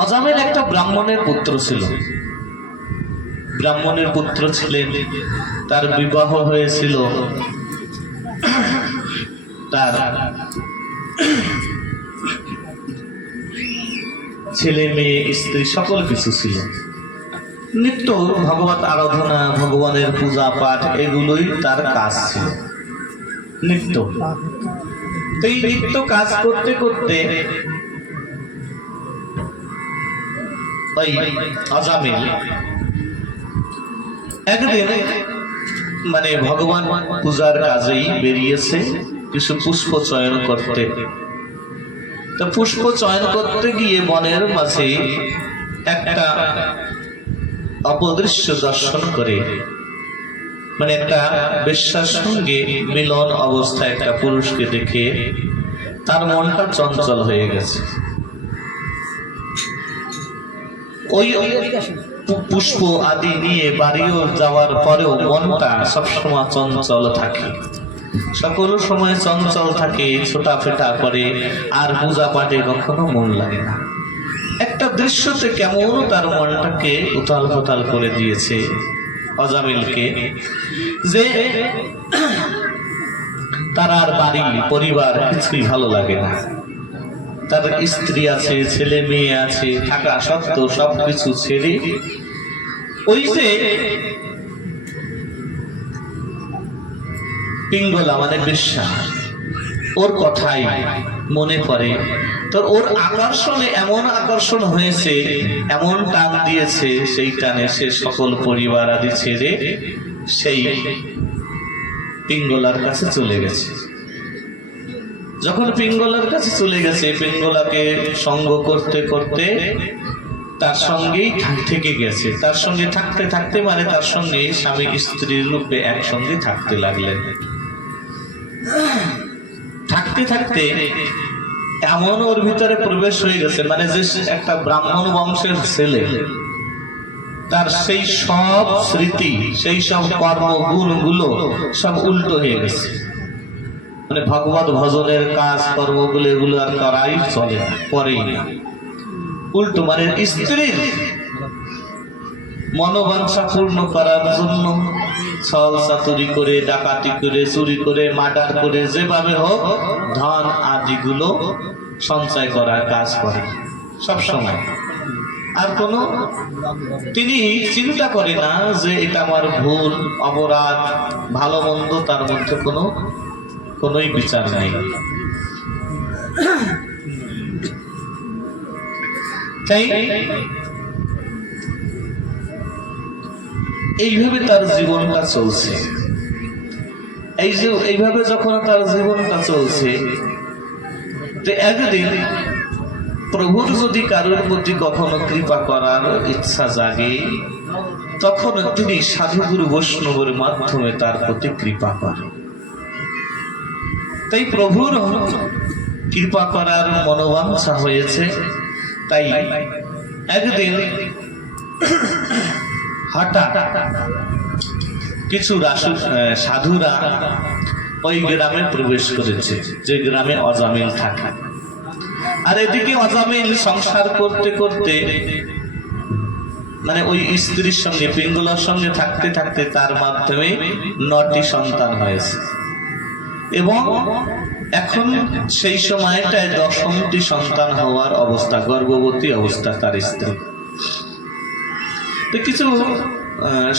অজামিল একটা ব্রাহ্মণের পুত্র ছিল। ব্রাহ্মণের পুত্র ছিলেন, তার বিবাহ হয়েছিল, তার ছেলে মেয়ে স্ত্রী সকল কিছু ছিল। নিত্য ভগবত আরাধনা, ভগবানের পূজা পাঠ এগুলোই তার কাজ ছিল, নিত্য। এই নিত্য কাজ করতে করতে ওই অজামিল একদিন মানে ভগবান পূজার কাজেই বেরিয়েছে কিছু পুষ্প চয়ন করতে। তো পুষ্প চয়ন করতে গিয়ে বনের মাঝে একটা অপদৃশ্য দর্শন করে, মানে একটা বেশ্যার সঙ্গে মিলন অবস্থায় একটা পুরুষকে দেখে তার মনটা চঞ্চল হয়ে গেছে। ওই পুষ্প আদি নিয়ে বাড়িও যাওয়ার পরেও মনটা সবসময় চঞ্চল থাকে, সকল সময় চঞ্চল থাকে, ছোটাফেটা করে, আর পূজা পাঠে কখনো মন লাগে না। একটা দৃশ্যতে কেমন তার মনটাকে উথাল পাতাল করে দিয়েছে অজামিলকে, যে তার আর বাড়ি পরিবার কিছুই ভালো লাগে না। তার স্ত্রী আছে, ছেলে মেয়ে আছে, থাকা সত্ত্বেও সবকিছু ছেড়ে ওই যে পিঙ্গলা মানে বেশ্যা, ওর কথাই মনে পড়ে। তো ওর আকর্ষণে এমন আকর্ষণ হয়েছে, এমন টান দিয়েছে, সেই টানে সে সকল পরিবার আদি ছেড়ে সেই পিঙ্গলার কাছে চলে গেছে। যখন পিঙ্গলার কাছে চলে গেছে, পিঙ্গলাকে সঙ্গ করতে করতে তার সঙ্গেই থেকে গেছে। তার সঙ্গে থাকতে থাকতে মানে তার সঙ্গে স্বামী স্ত্রীর রূপে একসঙ্গে থাকতে লাগলেন। থাকতে থাকতে এমন ওর ভিতরে প্রবেশ হয়ে গেছে, মানে যে একটা ব্রাহ্মণ বংশের ছেলে, তার সেই সব স্মৃতি, সেই সব কর্ম গুণগুলো সব উল্টো হয়ে গেছে। মানে ভগবত ভজনের কাজ কর্মগুলো এগুলো আর করাই চলে না, করেই না। উল্টো মানে স্ত্রীর মনোবাঞ্ছা পূর্ণ করার জন্য ছল চাতুরি করে, ডাকাতি করে, চুরি করে, মার্ডার করে, যেভাবে হোক ধন আদিগুলো সঞ্চয় করার কাজ করে সব সময়। আর কোনো তিনি চিন্তা করে না যে এটা আমার ভুল, অপরাধ, ভালো মন্দ, তার মধ্যে কোনোই বিচার নেই। তাই এইভাবে তার জীবনটা চলছে। এইভাবে যখন তার জীবনটা চলছে, একদিন প্রভুর যদি কারোর প্রতি কখনো কৃপা করার ইচ্ছা জাগে, তখন তিনি সাধুগুরু বৈষ্ণবের মাধ্যমে তার প্রতি কৃপা করেন। তাই প্রভুর কৃপা করার মনোবাঞ্ছা হয়েছে। তাই একদিন হঠাৎ কিছু সাধুরা ওই গ্রামে প্রবেশ করেছে, যে গ্রামে অজামিল থাকে। আর এদিকে অজামিল সংসার করতে করতে মানে ওই স্ত্রীর সঙ্গে, পিঙ্গলার সঙ্গে থাকতে থাকতে তার মাধ্যমে 9টি সন্তান হয়েছে, এবং এখন সেই সময়টায় 10টি সন্তান হওয়ার অবস্থা, গর্ভবতী অবস্থা তার স্ত্রী। তো কিছু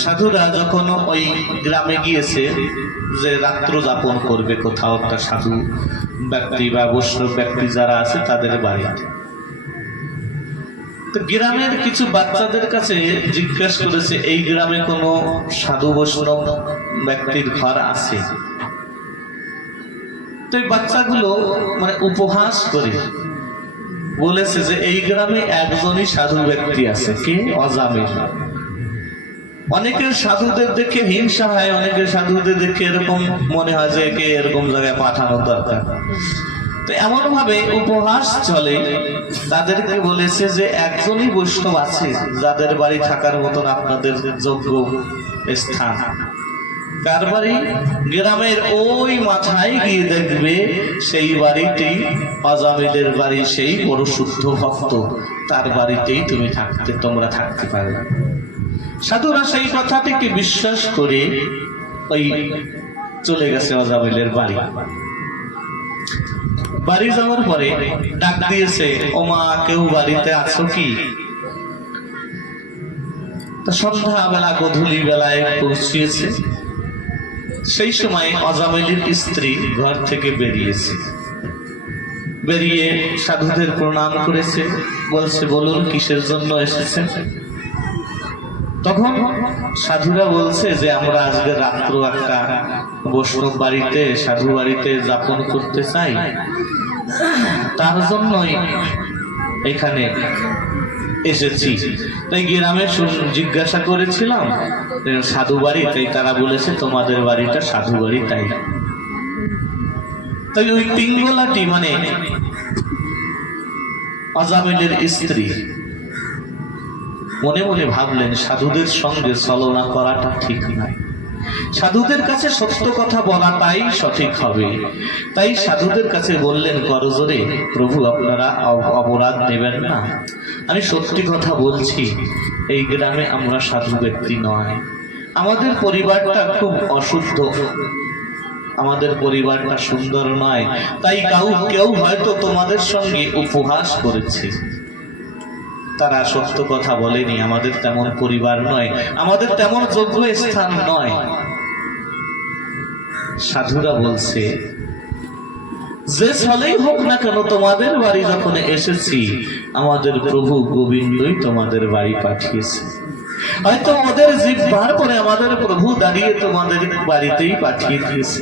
সাধুরা যখন ওই গ্রামে গিয়েছে যে রাত্র যাপন করবে কোথাও একটা সাধু ব্যক্তি বা বৈষ্ণব ব্যক্তি যারা আছে তাদের বাড়িতে, তো গ্রামের কিছু বাচ্চাদের কাছে জিজ্ঞেস করেছে এই গ্রামে কোনো সাধু বৈষ্ণব ব্যক্তির ঘর আছে? তো এই বাচ্চাগুলো মানে উপহাস করে বলেছে যে এই গ্রামে একজনই সাধু ব্যক্তি আছে, কে? অজামিল। অনেকের সাধুদের দেখে হিংসা হয়, অনেকের সাধুদের দেখে এরকম মনে হয় যে একে এরকম জায়গায় পাঠানো দরকার। তো এমন ভাবে উপহাস চলে, তাদেরকে বলেছে যে একজনই বৈষ্ণব আছে যাদের বাড়ি থাকার মতন আপনাদের যোগ্য স্থান, কার বাড়ি? গ্রামের ওই মাথায় গিয়ে দেখবে সেই বাড়িতেই অজামিলের বাড়ি, সেই বড় শুদ্ধ ভক্ত, তার বাড়িতেই তোমরা থাকতে পারবে। সাধুরা সেই কথাটিকে বিশ্বাস করে ওই চলে গেছে অজামিলের বাড়ি। বাড়ি যাওয়ার পরে ডাক দিয়েছে, ও মা, কেউ বাড়িতে আছো কি? সন্ধ্যা বেলা গধূলি বেলায় পৌঁছিয়েছে। সেই সময় অজামিলের স্ত্রী ঘর থেকে বেরিয়েছে, বেরিয়ে সাধুদের প্রণাম করেছে, বলছে, বলুন কিসের জন্য এসেছেন? তখন সাধুরা বলছে যে আমরা আজকে রাত্র একটা বৈষ্ণব বাড়িতে, সাধু বাড়িতে যাপন করতে চাই, তার জন্যই এখানে এসেছি। তাই গ্রামে জিজ্ঞাসা করেছিলাম সাধু বাড়ি, তাই তারা বলেছে তোমাদের বাড়িটা সাধু বাড়ি। তাই ওই পিঙ্গলাটি মানে অজামিলের স্ত্রী মনে মনে ভাবলেন সাধুদের সঙ্গে ছলনা করাটা ঠিক নয়, সাধুদের কাছে সত্য কথা বলাটাই সঠিক হবে। তাই সাধুদের কাছে বললেন করজোরে, প্রভু আপনারা অপরাধ নেবেন না, আমি সত্যি কথা বলছি, এই গ্রামে আমরা সাধু ব্যক্তি নয়, আমাদের পরিবারটা খুব অশুদ্ধ, আমাদের পরিবারটা সুন্দর নয়, তাই কেউ হয়তো তোমাদের সঙ্গে উপহাস করেছে। তারা সত্য কথা বলেনি, আমাদের তেমন পরিবার নয়, আমাদের তেমন যোগ্য স্থান নয়। সাধুরা বলছে, যে ছলেই হোক না কেন তোমাদের বাড়ি যখন এসেছি, আমাদের প্রভু গোবিন্দই তোমাদের বাড়ি পাঠিয়েছে। হয়তো ওদের জিহ্বার পরে আমাদের প্রভু দাঁড়িয়ে তোমাদের বাড়িতেই পাঠিয়ে দিয়েছে।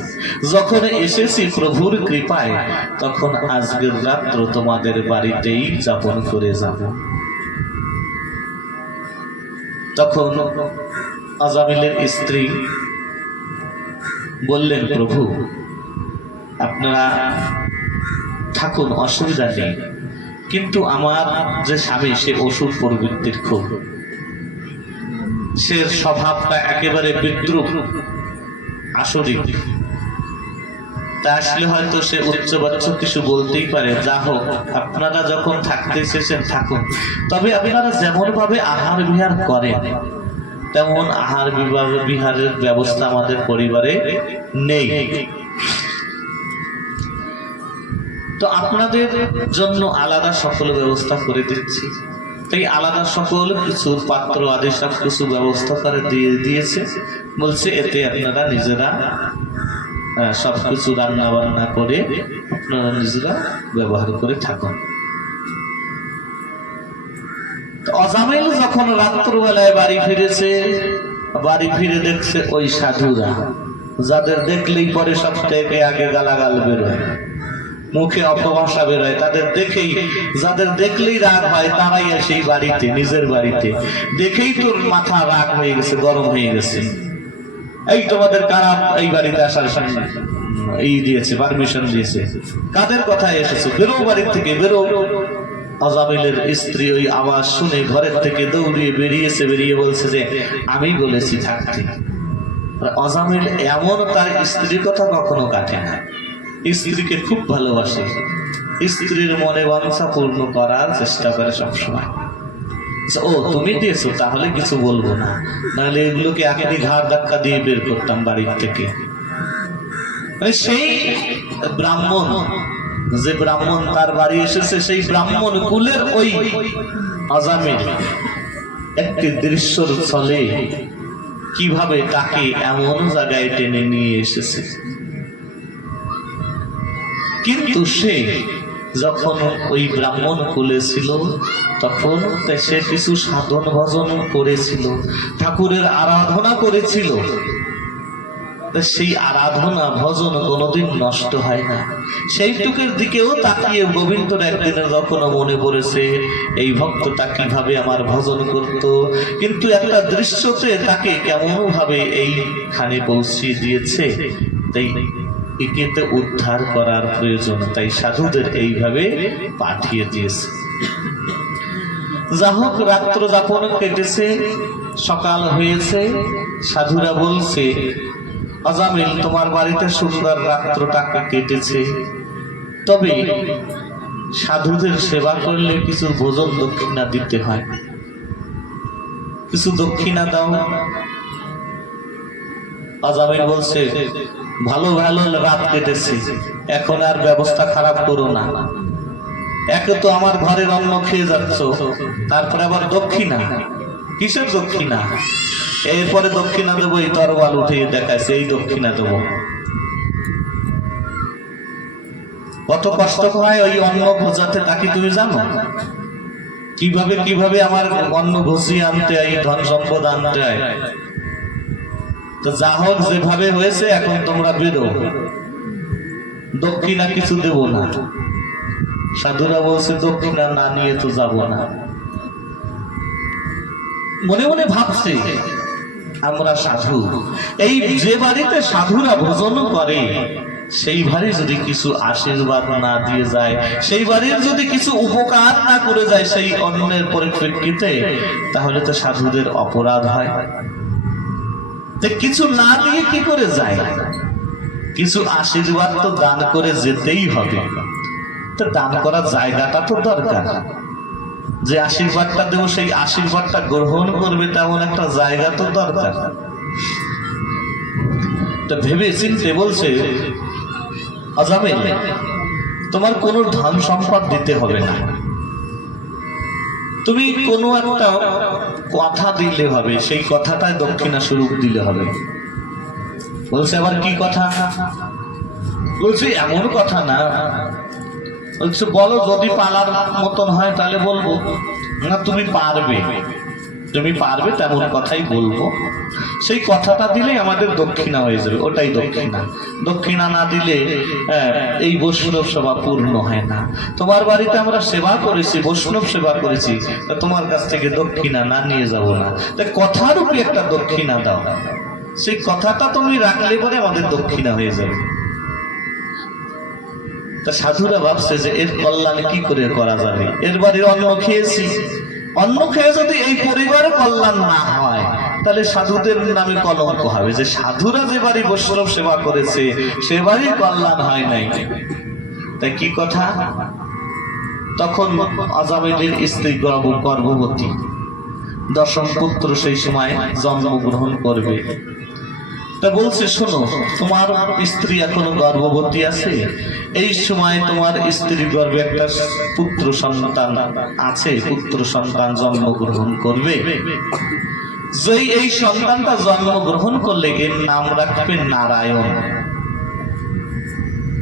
যখন এসেছি প্রভুর কৃপায়, তখন আজকের রাত্র তোমাদের বাড়িতেই যাপন করে যাব। তখন আজামিলের স্ত্রী বললেন, প্রভু আপনারা থাকুন, অসুবিধা নেই, কিন্তু আমার যে স্বামী সে অসুর প্রবৃত্তির খুব, সে স্বভাবটা একেবারে বিদ্রুপ আসরিক, তা আসলে হয়তো সে উচ্চবাচ্য কিছু বলতেই পারে। যা হোক, আপনারা যখন থাকতে এসেছেন থাকুন, তবে আপনারা যেমন ভাবে আহার বিহার করেন তেমন আহার বিহারের ব্যবস্থা আমাদের পরিবারে নেই, তো আপনাদের জন্য আলাদা সকল ব্যবস্থা করে দিচ্ছি। তাই আলাদা সকল কিছুর পাত্র আদি সব কিছু ব্যবস্থা করে দিয়েছে। বলছে এতে আপনারা নিজেরা সবকিছু রান্না বান্না করে আপনারা নিজেরা ব্যবহার করে থাকুন। অজামিল যখন রাত্রবেলায় বাড়ি ফিরেছে, বাড়ি ফিরে দেখছে ওই সাধুরা, যাদের দেখলেই পরে সব থেকে আগে গালাগাল বেরোয়, মুখে অপভাষা বেরোয়, তাদের দেখেই, যাদের দেখলেই রাগ হয় তারাই আসে এই বাড়িতে, নিজের বাড়িতে দেখেই তোর মাথা রাগ হয়ে গেছে, গরম হয়ে গেছে, এই তোমাদের কারা এই বাড়িতে আসার এই দিয়েছে, পারমিশন দিয়েছে, কাদের কথায় এসেছো, বেরো বাড়ির থেকে বেরো। আজামিলের স্ত্রী ওই আওয়াজ শুনে ঘরের থেকে দৌড়িয়ে বেরিয়েছে, বেরিয়ে বলছে যে আমি বলেছি থাকতে। আজামিল এমন তার স্ত্রীর কথা কখনো কাটে না, স্ত্রীকে খুব ভালোবাসে, স্ত্রীর মনে বাঞ্ছা পূর্ণ করার চেষ্টা করে সবসময়। ও তুমি দিয়েছো তাহলে কিছু বলবো না, নাহলে এগুলোকে এখনই ঘাড় ধাক্কা দিয়ে বের করতাম বাড়ির থেকে। সেই ব্রাহ্মণ, যে ব্রাহ্মণ তার বাড়ি এসেছে, সেই ব্রাহ্মণ কুলের ওই আজামিল একটি দৃশ্যর ছলে কিভাবে তাকে এমন জায়গায় টেনে নিয়ে এসেছে। কিন্তু সে যখন ওই ব্রাহ্মণ কুলে ছিল, তখন সে কিছু সাধন ভজন করেছিল, ঠাকুরের আরাধনা করেছিল। সেই আরাধনা ভজন কোনোদিন নষ্ট হয় না। সেইটুকুর দিকেও তাকিয়ে গোবিন্দর একদিনে যখন মনে পড়েছে এই ভক্তটা কিভাবে আমার ভজন করত, কিন্তু একটা দৃশ্যতে তাকে কেমন ভাবে এইখানে পৌঁছিয়ে দিয়েছে, তাই একে উদ্ধার করার প্রয়োজন, তাই সাধুদের এইভাবে পাঠিয়ে দিয়েছে। যা হোক, রাত্র যাপন কেটেছে, সকাল হয়েছে। সাধুরা বলছে আজামিল তোমার বাড়িতে সুন্দর রাত্রটা কেটেছে, তবে সাধুদের সেবা করলে কিছু ভোজন দক্ষিণা দিতে হয়, কিছু দক্ষিণা দাও। আজামিল বলছে ভালো ভালো রাত কেটেছে, এখন আর ব্যবস্থা খারাপ করো না। একে তো আমার ঘরের অন্ন খেয়ে যাচ্ছ, তারপরে আবার দক্ষিণা, কিসের দক্ষিণা? এরপরে দক্ষিণা দেবো, এই তরবাল উঠিয়ে দেখাচ্ছে এই দক্ষিণা দেবো। কত কষ্ট হয় ওই অন্ন ভোজাতে, তাকে তুমি জানো? কিভাবে কিভাবে আমার অন্ন ভজিয়ে আনতে হয়, ধন সম্পদ আনতে হয়। তো যা হোক, যেভাবে হয়েছে এখন তোমরা বেরো, দক্ষিণা কিছু দেব না। সাধুরা বলছে দক্ষিণা না নিয়ে তো যাব না। মনে মনে ভাবছে আমরা সাধু, এই যে বাড়িতে সাধুরা ভোজন করে সেই বাড়ি যদি কিছু আশীর্বাদ না দিয়ে যায়, সেই বাড়ির যদি কিছু উপকার না করে যায় সেই অন্যের পরিপ্রেক্ষিতে, তাহলে তো সাধুদের অপরাধ হয়। কিছু না দিয়ে কি করে যায়? কিছু আশীর্বাদ তো দান করে যেতেই হবে। তো দান করার জায়গাটা তো দরকার, যে আশীর্বাদটা দেবো সেই আশীর্বাদটা গ্রহণ করবে তেমন একটা জায়গা তো দরকার। তো ভেবে চিন্তে বলছে আজামিল, তোমার কোনো ধন সম্পদ দিতে হবে না, তুমি কোনো একটা কথা দিলে হবে, সেই কথাটাই দক্ষিণা স্বরূপ দিলে হবে। বলছে আবার কি কথা? বলছে এমন কথা না। বলছে বলো, যদি পালার মতন হয় তাহলে বলবো, না তুমি পারবে, তুমি পারবে তেমন কথাই বলবো, সেই কথাটা দিলেই আমাদের দক্ষিণা হয়ে যাবে, ওটাই দক্ষিণা। দক্ষিণা না দিলে এই বৈষ্ণব সেবা পূর্ণ হয় না। তোমার বাড়িতে আমরা সেবা করেছি, বৈষ্ণব সেবা করেছি, তোমার কাছ থেকে দক্ষিণা না নিয়ে যাব না, তাই কথারূপে একটা দক্ষিণা দাও, সেই কথাটা তুমি রাখলে পরে আমাদের দক্ষিণা হয়ে যাবে। তা সাধুরা ভাবছে যে এর কল্যাণ কি করে করা যাবে, এর বাড়ির অন্ন খেয়েছি, অন্ন খেয়ে যদি এই পরিবারে কল্যাণ না হয় তাহলে সাধুদের নামে কলঙ্ক হবে, যে সাধুরা যে বাড়ি বৈষ্ণব সেবা করেছে সে বাড়ি কল্যাণ হয় নাই। তাই কি কথা? তখন আজামিলের স্ত্রী গর্ভবতী, দশম পুত্র সেই সময় জন্মগ্রহণ করবে। তা বলছে শোনো, তোমার স্ত্রী এখনো গর্ভবতী আছে, এই সময় তোমার স্ত্রী গর্ভে একটা পুত্র সন্তান আছে, পুত্র সন্তান জন্মগ্রহণ করবে। যেই এই সন্তানটা জন্মগ্রহণ করলে এর নাম রাখবে নারায়ণ।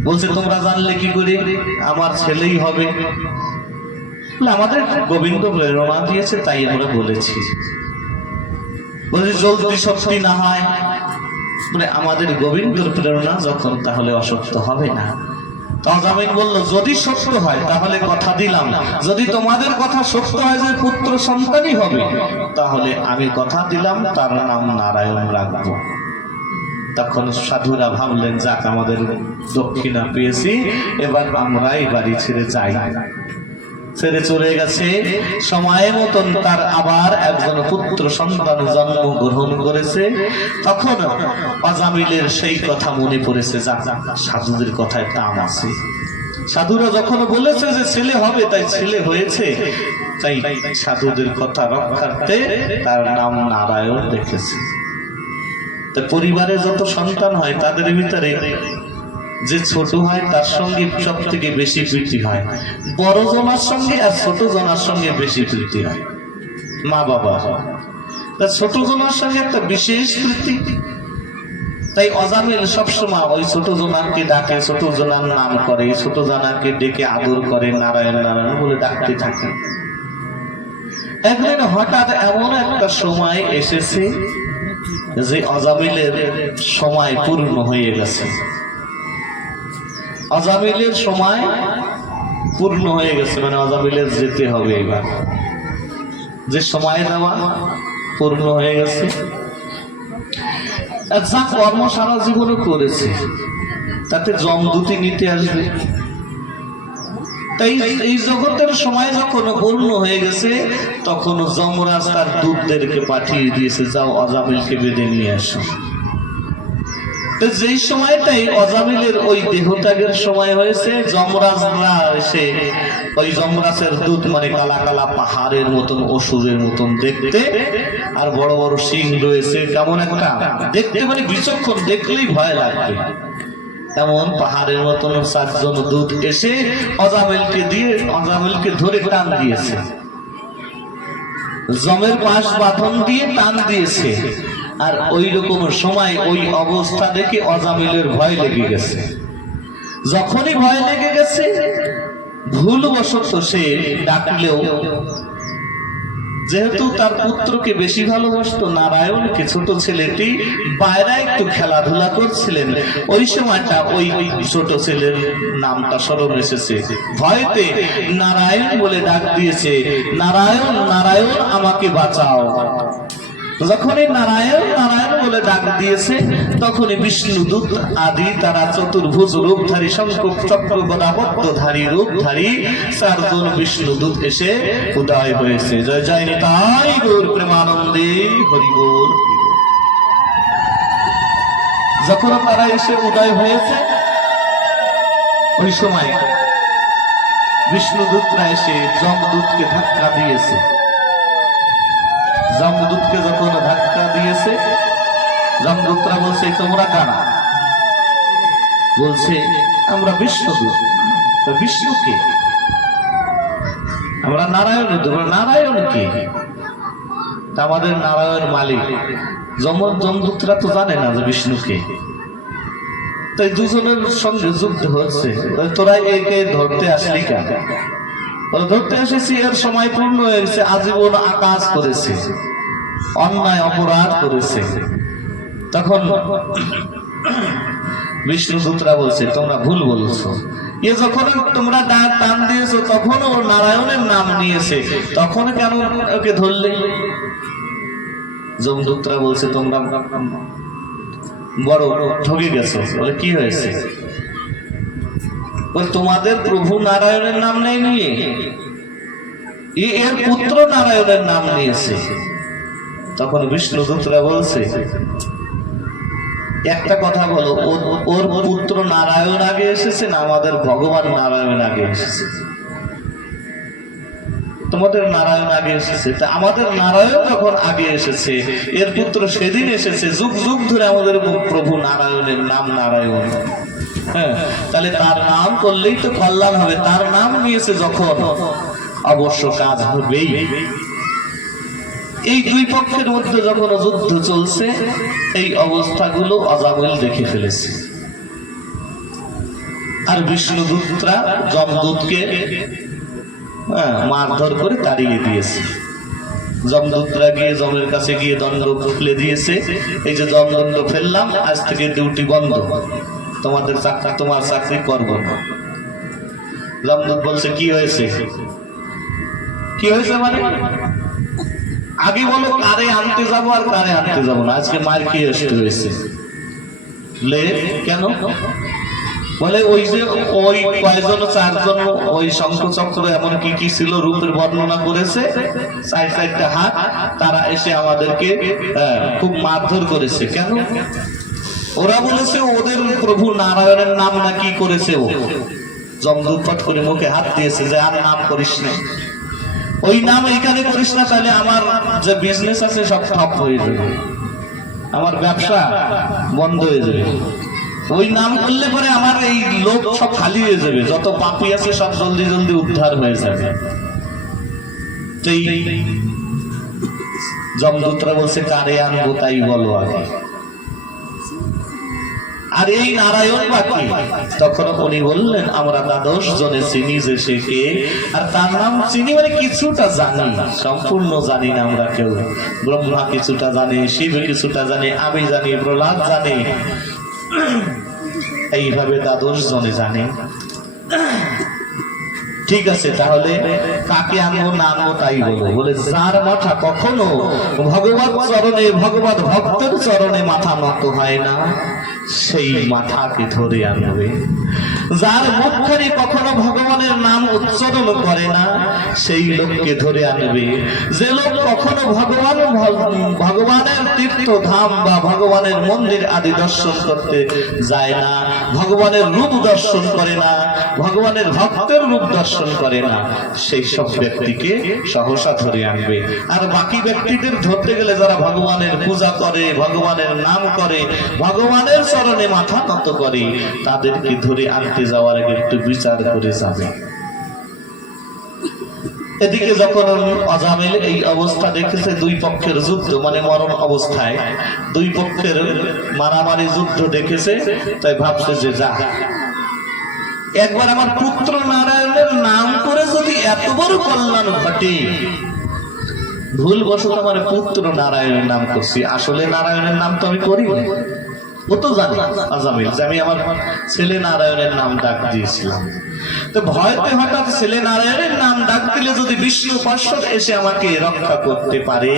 বলছে তোমরা জানলে কি করে? আমার ছেলেই হবে। আমাদের গোবিন্দ প্রেরণা দিয়েছে তাই আমরা বলেছি। বলছে যদি সত্যি না হয়, আমাদের গোবিন্দর প্রেরণা যখন, তাহলে অসত্য হবে না। আজামিল বলল যদি সত্য হয় তাহলে কথা দিলাম, যদি তোমাদের কথা সত্য হয় যে পুত্র সন্তানই হবে, তাহলে আমি কথা দিলাম তার নাম নারায়ণ রাখবো। তখন সাধুরা ভাবলেন যাক, আমাদের দক্ষিণা পেয়েছি, এবার আমরা এই বাড়ি ছেড়ে যাই। ছেড়ে চলে গেছে। সময় মতন তার আবার একজন পুত্র সন্তান জন্মগ্রহণ করেছে। তখন আজামিলের সেই কথা মনে পড়েছে, যাক সাধুদের কথায় দাম আছে। সাধুরা যখন বলেছে যে ছেলে হবে, তাই ছেলে হয়েছে, তাই সাধুদের কথা রক্ষার্থে তার নাম নারায়ণ রেখেছে। তাই পরিবারে যত সন্তান হয় তাদের ভিতরে যে ছোট হয় তার সঙ্গে সব থেকে বেশি প্রীতি হয়, বড় জনার সঙ্গে আর ছোট জনার সঙ্গে বেশি প্রীতি হয়। মা বাবা ছোট জনার সঙ্গে একটা বিশেষ প্রীতি। তাই আজামিল সবসময় ওই ছোট জনাকে ডাকে, ছোট জনার নাম করে, ছোট জনাকে ডেকে আদর করে, নারায়ণ নারায়ণ বলে ডাকতে থাকে। একদিন হঠাৎ এমন একটা সময় এসেছে যে আজামিলের সময় পূর্ণ হয়ে গেছে। আজামিলের সময় পূর্ণ হয়ে গেছে, মানে আজামিলের যেতে হবে। এবার যে সময় দেওয়া পূর্ণ হয়ে গেছে, যা কর্ম সারা জীবনে করেছে তাতে যমদূতি নিতে আসবে। তাই এই জগতের সময় যখন পূর্ণ হয়ে গেছে, তখন যমরাজ তার দূতদেরকে পাঠিয়ে দিয়েছে, যাও আজামিলকে বেঁধে নিয়ে আসো। তো যেই সময়টাই অজামিলের ওই দেহত্যাগের সময় হয়েছে, যমরাজরা এসে ওই যমরাজের দুধ মানে কালা কালা পাহাড়ের মতন, অসুরের মতন দেখতে, আর বড় বড় শিং রয়েছে, কেমন একটা দেখতে, মানে বিচক্ষণ, দেখলেই ভয় লাগবে এমন পাহাড়ের মতন 7 জন দূত এসে অজামিলকে ধরে টান দিয়েছে, জমের পাশ বাঁধন দিয়ে টান দিয়েছে। আর ওই রকম সময় ওই অবস্থা দেখে অজামিলের ভয় লেগে গেছে। যখনই ভয় লেগে গেছে, ভুলবশত সে ডাকলেও, যেহেতু তার পুত্রকে বেশি ভালোবাসতো, নারায়ণকে, ছোট ছেলেটি বাইরে একটু খেলাধুলা করছিলেন, ওই সময়টা ওই ছোট ছেলের নামটা স্মরণ এসেছে, ভয়তে নারায়ণ বলে ডাক দিয়েছে, নারায়ণ নারায়ণ আমাকে বাঁচাও। যখনই নারায়ণ নারায়ণ বলে ডাক দিয়েছে, তখনই বিষ্ণুদূত আদি তারা চতুর্ভুজ রূপধারী, শঙ্খ চক্র গদাপদ্মধারী রূপধারী 4 জন বিষ্ণুদূত এসে উদয় হয়েছে। জয় জয় নিতাই গৌর প্রেমানন্দে, হরি বল। যখন তারা এসে উদয় হয়েছে, ওই সময় বিষ্ণুদূতরা এসে যমদূতকে ধাক্কা দিয়েছে। যমদূতকে যখন ধাক্কা দিয়েছে, যমদূতরা বলছে, তোমরা কারা? বলছে, আমরা বিষ্ণুদূত। তো বিষ্ণুকে? আমরা নারায়ণ। নারায়ণ কে? আমাদের নারায়ণ মালিক। যমদূতরা তো জানে না যে বিষ্ণুকে। তাই দুজনের সঙ্গে যুদ্ধ হচ্ছে, তোরা একে ধরতে আসলি কেন? ধরতে এসেছি, এর সময় পূর্ণ হয়েছে, আজীবন আকাশ করেছে, অন্যায় অপরাধ করেছে। তখন বিষ্ণুদূতরা বলছে, তোমরা ভুল বলছো, এ যখন তোমরা টান দিয়েছো তখন ও নারায়ণের নাম নিয়েছে, তখন কেন ওকে ধরলে? যমদূতরা বলছে, তোমরা বড় ঠকে গেছো। বলে, কি হয়েছে? তোমাদের প্রভু নারায়ণের নাম নেই নিয়ে এর পুত্র নারায়ণের নাম নিয়েছে। তখন বিষ্ণুদূতরা বলছে, একটা কথা বলো, ওর পুত্র নারায়ণ আগে এসেছে না আমাদের ভগবান নারায়ণ আগে এসেছে? তোমাদের নারায়ণ আগে এসেছে। তা আমাদের নারায়ণ যখন আগে এসেছে, এর পুত্র সেদিন এসেছে। যুগ যুগ ধরে আমাদের প্রভু নারায়ণের নাম নারায়ণ। হ্যাঁ, তাহলে তার নাম করলেই তো কল্যাণ হবে। তার নাম নিয়েছে যখন, অবশ্য কাজ হবেই। এই দুই পক্ষের মধ্যে যখন যুদ্ধ চলছে, এই অবস্থাগুলো অজামিল দেখে ফেলেছে। আর বিষ্ণুদূতরা যমদূতকে মারধর করে তাড়িয়ে দিয়েছে। যমদূতরা গিয়ে যমের কাছে গিয়ে দণ্ড খুলে দিয়েছে, এই যে যমদণ্ড ফেললাম, আজ থেকে ডিউটি বন্ধ, তোমার চাকরি করবো না। যমদূত বলছে, কি হয়েছে? কি হয়েছে মানে? আগে বলো কারে আনতে যাবো আর কারে আনতে যাবো না। আজকে মার কি আসতে হয়েছে? কেন? বলে, ওই যে ওই কয়জন 4 জন ওই শঙ্খ চক্র এমন কি কি ছিল রূপের বর্ণনা করেছে, 4টা হাত, তারা এসে আমাদেরকে খুব মারধর করেছে। কেন? ওরা বলেছে ওদের প্রভু নারায়ণের নাম নাকি করেছে ও। যমদূত ফট করে মুখে হাত দিয়েছে যে, আর নাম করিস না, ওই নাম এইখানে করিস না, তাহলে আমার যে বিজনেস আছে সব ঠপ হয়ে যাবে, আমার ব্যবসা বন্ধ হয়ে যাবে। ওই নাম করলে পরে আমার এই লোক সব খালি হয়ে যাবে, যত পাপী আছে সব জলদি জলদি উদ্ধার হয়ে যাবে। যমদূতরা বলছে, কারে আনবো তাই বলো আগে। আর এই নারায়ণ বাকি। তখন উনি বললেন, আমরা 12 জনে চিনি যে সে কে, আর তার নাম চিনি মানে কিছুটা জানি, সম্পূর্ণ জানি না আমরা কেউ। ব্রহ্মা কিছুটা জানে, শিব কিছুটা জানে, আমি জানি, প্রহ্লাদ জানে, এইভাবে 12 জনে জানে। ঠিক আছে, তাহলে কাকে আনবো না আনবো তাই বলো, বলে যার মাথা কখনো ভগবত চরণে ভগবত ভক্তের চরণে মাথা নত হয় না সেই মাথাকে ধরে আনবে। যার মুখখানি কখনো ভগবানের নাম উচ্চারণ করে না সেই লোককে ধরে আনবে। যে লোক কখনো ভগবানের তীর্থ ধাম বা ভগবানের মন্দির আদি দর্শন করতে যায় না, ভগবানের রূপ দর্শন করে না, ভগবানের ভক্তের রূপ দর্শন করে না, সেই সব ব্যক্তিকে সহসা ধরে আনবে। আর বাকি ব্যক্তিদের ধরতে গেলে যারা ভগবানের পূজা করে, ভগবানের নাম করে, ভগবানের চরণে মাথা নত করে, তাদেরকে ধরে আনতে যাওয়ার আগে একটু বিচার করে যাবে। এদিকে যখন আজামিল এই অবস্থা দেখেছে, দুই পক্ষের যুদ্ধ মানে মরণ অবস্থায়, দুই পক্ষের মারামারি যুদ্ধ দেখেছে, তাই ভাবছে যে যা একবার আমার পুত্র নারায়ণের নাম করে যদি এত বড় কল্যাণ ঘটে, ভুলবশত আমার পুত্র নারায়ণের নাম করছি, আসলে নারায়ণের নাম তো আমি করি, ও তো জানি আজামিল যে আমি আমার ছেলে নারায়ণের নাম ডাক দিয়েছিলাম। তো ভয়তে হঠাৎ ছেলে নারায়ণের নাম ডাক দিলে যদি বিষ্ণু পার্শ্বদ এসে আমাকে রক্ষা করতে পারে,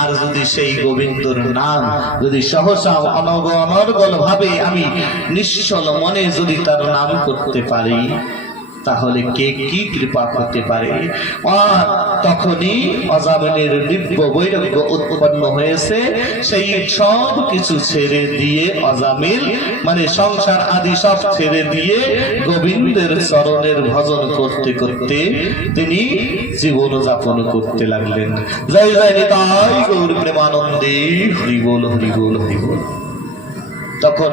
আর যদি সেই গোবিন্দর নাম যদি সহসা অনর্গল ভাবে আমি নিশ্চল মনে যদি তার নাম করতে পারি, তাহলে কে কি কৃপা করতে পারে। আর তখনই আজামিলের দিব্য বৈরাগ্য উৎপন্ন হয়েছে। সেই সব কিছু ছেড়ে দিয়ে আজামিল মানে সংসার আদি সব ছেড়ে দিয়ে গোবিন্দের চরণের ভজন করতে করতে তিনি জীবন যাপন করতে লাগলেন। জয় জয় নিতাই গৌর প্রেমানন্দে, হরি বল হরি বল হরি বল। তখন